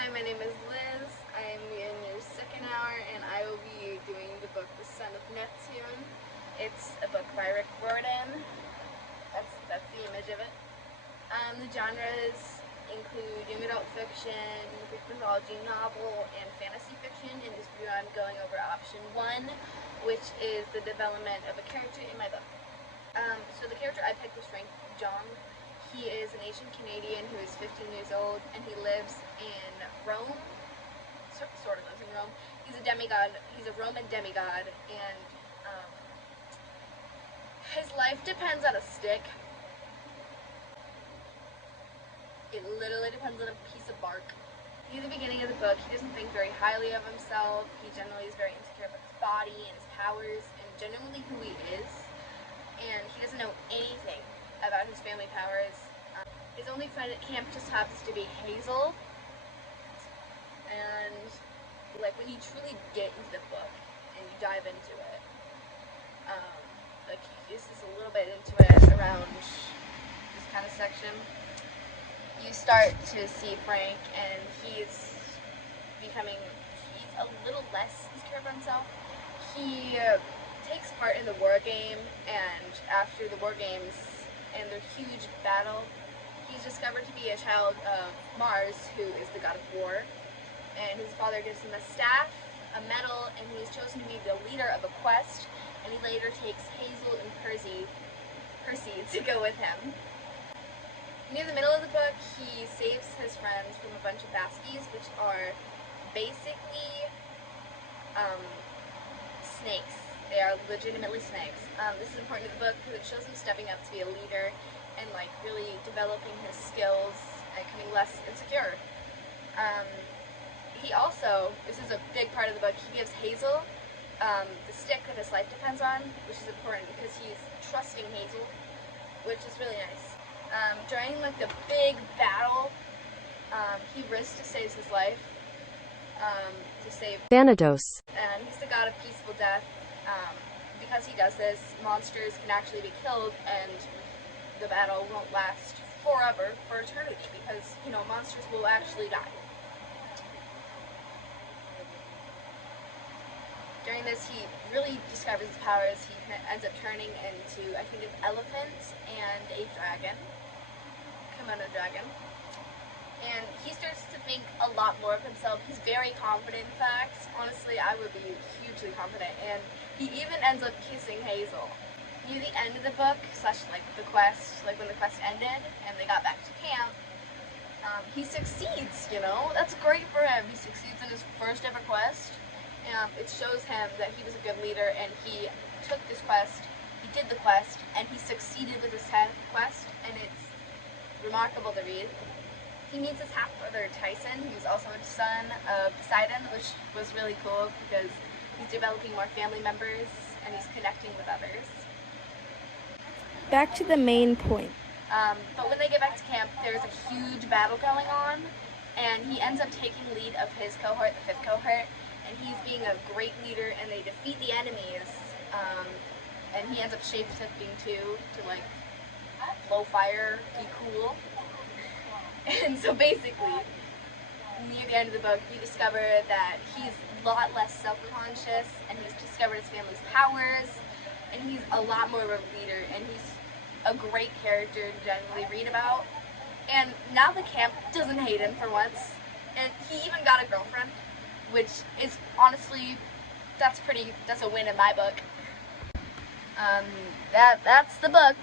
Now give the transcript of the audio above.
Hi, my name is Liz. I'm in your second hour and I will be doing the book The Son of Neptune. It's a book by Rick Riordan. That's the image of it. The genres include young adult fiction, Greek mythology novel, and fantasy fiction, and just I'm going over option 1, which is the development of a character in my book. So the character I picked was Frank Jong. He is an Asian Canadian who is 15 years old, and he lives in Rome. Sort of lives in Rome. He's a demigod. He's a Roman demigod, and his life depends on a stick. It literally depends on a piece of bark. Near the beginning of the book, he doesn't think very highly of himself. He generally is very insecure about his body and his powers, and generally who he is. And he doesn't know anything about his family powers. His only friend at camp just happens to be Hazel. And like when you truly get into the book and you dive into it, like this is a little bit into it around this kind of section, you start to see Frank, and he's a little less insecure about himself. He takes part in the war game, and after the war games and their huge battle, he's discovered to be a child of Mars, who is the god of war. And his father gives him a staff, a medal, and he's chosen to be the leader of a quest. And he later takes Hazel and Percy to go with him. Near the middle of the book, he saves his friends from a bunch of baskies, which are basically snakes. They are legitimately snakes. This is important to the book because it shows him stepping up to be a leader and like really developing his skills and becoming less insecure. He also, this is a big part of the book, he gives Hazel the stick that his life depends on, which is important because he's trusting Hazel, which is really nice. During like the big battle, he risks to save his life to save Thanatos, and he's the god of peaceful death. Because he does this, monsters can actually be killed, and the battle won't last forever, for eternity, because, you know, monsters will actually die. During this, he really discovers his powers. He ends up turning into, I think, an elephant and a dragon, kimono dragon. And he starts to think a lot more of himself. He's very confident, in fact. Honestly, I would be hugely confident. And he even ends up kissing Hazel. Near the end of the book, like the quest, like when the quest ended and they got back to camp, he succeeds, you know? That's great for him. He succeeds in his first ever quest. It shows him that he was a good leader, and he took this quest, he did the quest, and he succeeded with his quest, and it's remarkable to read. He meets his half-brother Tyson, who's also a son of Poseidon, which was really cool because he's developing more family members and he's connecting with others. Back to the main point. But when they get back to camp, there's a huge battle going on, and he ends up taking lead of his cohort, the 5th cohort, and he's being a great leader, and they defeat the enemies, and he ends up shape-shifting too, to like blow fire, be cool. And so basically, near the end of the book, you discover that he's a lot less self-conscious, and he's discovered his family's powers, and he's a lot more of a leader, and he's a great character to generally read about. And now the camp doesn't hate him for once, and he even got a girlfriend, which is honestly, that's a win in my book. That's the book.